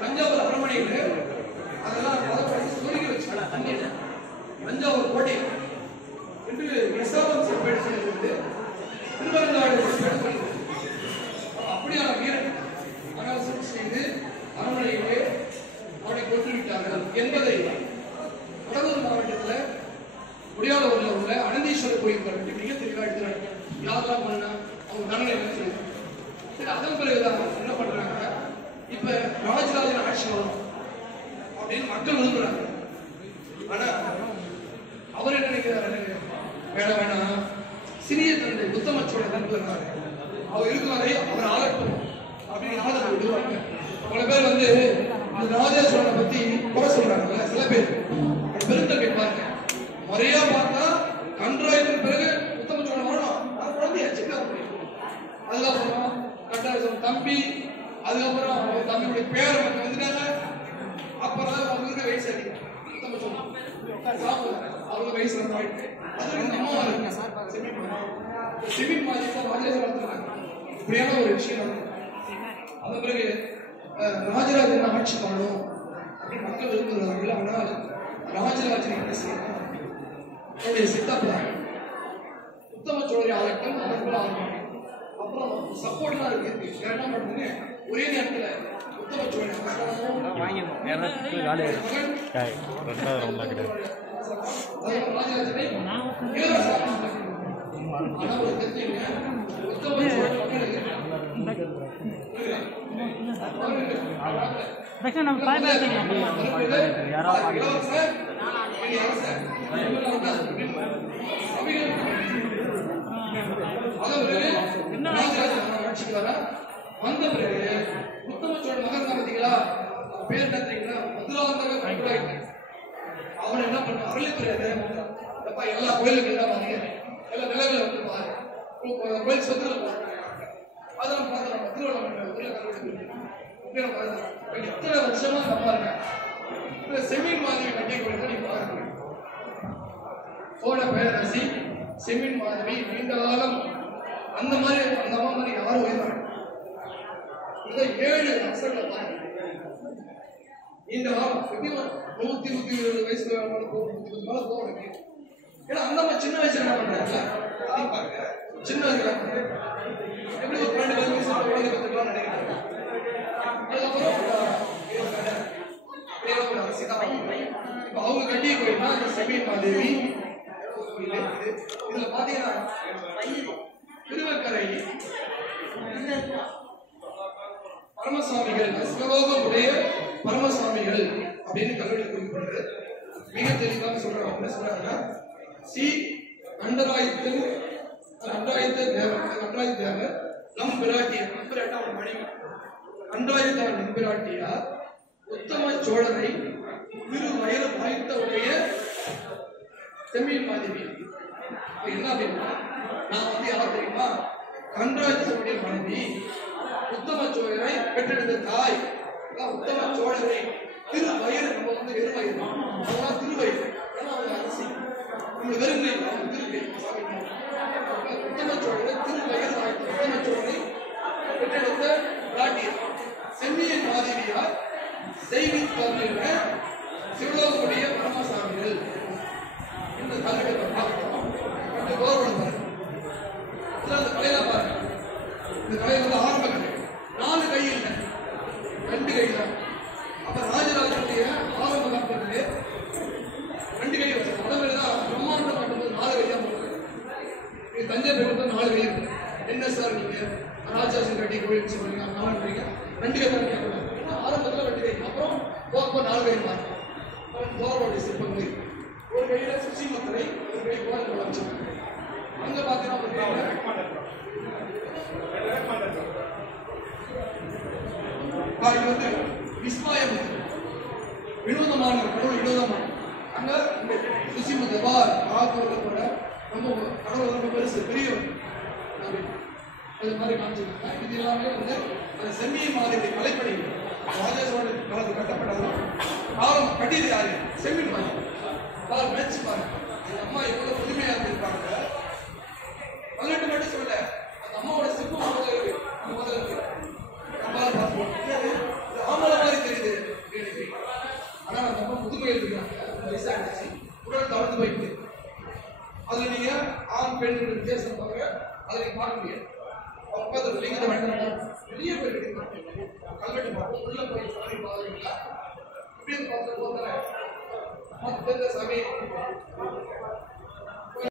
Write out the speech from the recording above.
தஞ்சாவூர் அரண்மனையில் அதெல்லாம் சுருங்கி வச்சுக்கலாம் தண்ணியில தஞ்சாவூர் கோட்டை என்று திருவரங்காடு அப்படியான வீரன் அனாவசியம் செய்து அரண்மனையிலே அவனை கொன்றுவிட்டார்கள் என்பதை கடலூர் மாவட்டத்தில் முடியாதவரில் உள்ள அனந்தீஸ்வரர் கோயில் மிக தெளிவாக எடுத்துறாங்க. யாரெல்லாம் பண்ணா அவங்க தண்டனை அதன் பிறகுதான் என்ன பண்றாங்க, இப்ப ராஜராஜன் ஆட்சி வரும் அப்படின்னு மக்கள் விரும்புறாங்க. ஆனா அவர் என்ன நினைக்கிறாரு, வேணாம் வேணாம், சிறிய தந்தை உத்தம சோழர் நம்புறாரு, அவர் இருக்கிறாரே அவர் ஆளட்டும் அப்படின்னு ஆதரவு விடுவாங்க. பல பேர் வந்து ராஜராஜ சோழனை பத்தி குறை சொல்றாங்கல்ல, சில பேர் பெருந்த கேட்பாங்க. முறையா பார்த்தா கன்றாயத்தின் பிறகு உத்தம சோழன் வரணும், அது குழந்தையாச்சு. அதுக்கப்புறம் கட்டாரசன் தம்பி, அதுக்கப்புறம் அவங்க தம்பியுடைய பேர் வந்துட்டாங்க. அப்புறம் அவங்களுக்கு வயசு அதிகம், உத்தம சோழன் அவங்க வயசு வந்து அதுக்கு அம்மாவா இருக்கு சிமின் மாதிரி ராஜேஸ்வரன் இப்படியான ஒரு விஷயம். அதன் பிறகு ராஜராஜன் ஆட்சி பண்ணணும் அப்படின்னு மக்கள் விரும்புகிறார்கள். ஆனால் ராஜராஜன் என்ன செய்யணும், அவருடைய சித்தப்பா உத்தம சோழரை ஆகட்டும், அவர்கள் ஆகட்டும். அப்புறம் சப்போர்ட்லாம் இருக்கு, என்ன பண்ணுங்க ஒரே நேரத்தில் உத்தம சோழரை ராஜராஜனை வந்த பிறகு உத்தம சோழன் மகன் பார்த்தீங்களா, பேர் என்ன தெரியுங்களா, மதுராந்தக. அவன் என்ன பண்ண அருளிப்புறாரு, எல்லா கோயிலுக்கு எல்லாம் பாருங்க, எல்லா நிலங்களை வந்து பாருங்க, கோயில் சொத்துல அதெல்லாம் பார்க்கலாம். எத்தனை வருஷமா பாருங்க, செமீன் மாதவி கட்டிய கோயில் நீங்க பாருங்க. சோழ பேரரசி செமீன் மாதவி நீண்ட காலம் அந்த மாதிரி அந்த அம்மா மாதிரி யாரும் உயர்ந்தாங்க. 7 அரசர்களை பாருங்க. இந்த காலம் 120 வயசுல போக. ஏன்னா அந்த அம்மா சின்ன வயசுல என்ன பண்றாங்க பாருங்க, சின்ன வயசுல எப்படி ஒரு 12 வயசு குழந்தை பத்துக்கலாம் நினைக்கிறாங்க. அதுக்கப்புறம் இப்ப அவங்க கட்டிய கோயில் தான் இந்த செமீன் மாதேவி. இதுல பாத்தீங்கன்னா திருவக்கரை பரமசாமிகள், சிவலோகம் உடைய பரமசாமிகள் அப்படின்னு கல்லூரி குறிப்பிடுறது மிக தெளிவாக சொல்றாங்க. என்ன சொல்றாங்கன்னா, சி அண்டராயத்து தேவர் நம் பிராட்டியார், நம்பிராட்டார் மனைவி அண்டாயத்தார் நம்பிராட்டியார் உத்தம சோழரை இரு வயது வாய்த்த உடைய செம்மீன் மாதேவி. என்ன அப்படின்னா, நான் வந்து யார் தெரியுமா, கன்றாயத்தனுடைய மனைவி, உத்தம சோழரை பெற்றெடுத்த தாய். உத்தம சோழரை திரு வயது, நம்ம வந்து வெறும் வயது, அதெல்லாம் திருவயது, அரசி வெறுங்கை திருக்கை. உத்தம சோழரை திரு வயது வாய்த்த உத்தம சோழரை பெற்றெடுத்த பிராட்டியார் செம்மியன் மாதேவியார் செய்தித்தாளில் சிவலோகமுடைய பரமசாமிகள். இந்த காலகட்டத்தை பார்க்கிறோம். அந்த கௌரவம் பாருங்க, அந்த கலையெல்லாம் பாருங்க. இந்த கலை வந்து ஆரம்ப கலை, 4 கை இல்லை, 2 கை தான். அப்ப ராஜராஜனுடைய ஆரம்ப காலத்திலே 2 கை வச்சு முதல்தான் பிரம்மாண்டம் பண்ணும்போது 4 கை தான் போடுறது. தஞ்சை பெற்றது 4 கை இருக்கு. என்ன சார் நீங்க ராஜராஜன் கட்டி கோயில் சொல்றீங்க, 4 கை 2 கை தான் கேட்கக்கூடாது. ஆரம்பத்தில் 2 கை, அப்புறம் போக 4 கை மாறும். போரோடைய சிற்பங்கள் ஒரு கையில சுசி முத்திரை, ஒரு கை போர் வச்சிருக்காங்க. அங்க பாத்தீங்கன்னா இது வந்து விஸ்மாயம், வினோதமான கடவுள், வினோதமான. அங்க சுசி முத்திரை பார் கூட ரொம்ப கடவுள் ரொம்ப பெருசு, பெரியவர் அது மாதிரி காமிச்சிருக்காங்க. இது எல்லாமே வந்து அந்த செம்மியின் மாதிரி கலைப்பணி ராஜேஸ்வரன் காலத்தில் கட்டப்பட்டது. காலம் கட்டியது யாரு, செம்மீன் மாதிரி. காலம் மேட்ச் பாருங்க. 10 பைக்கு. அதுல நீங்க ஆண் பெண் வித்தியாசம் தவிர அதை நீங்க பார்க்க முடியாது. பெரிய பேர் கல்வெட்டு பார்ப்போம். உள்ள போய் சாமி பாருங்களா இப்படி பார்த்து போகிற மற்ற சமயம்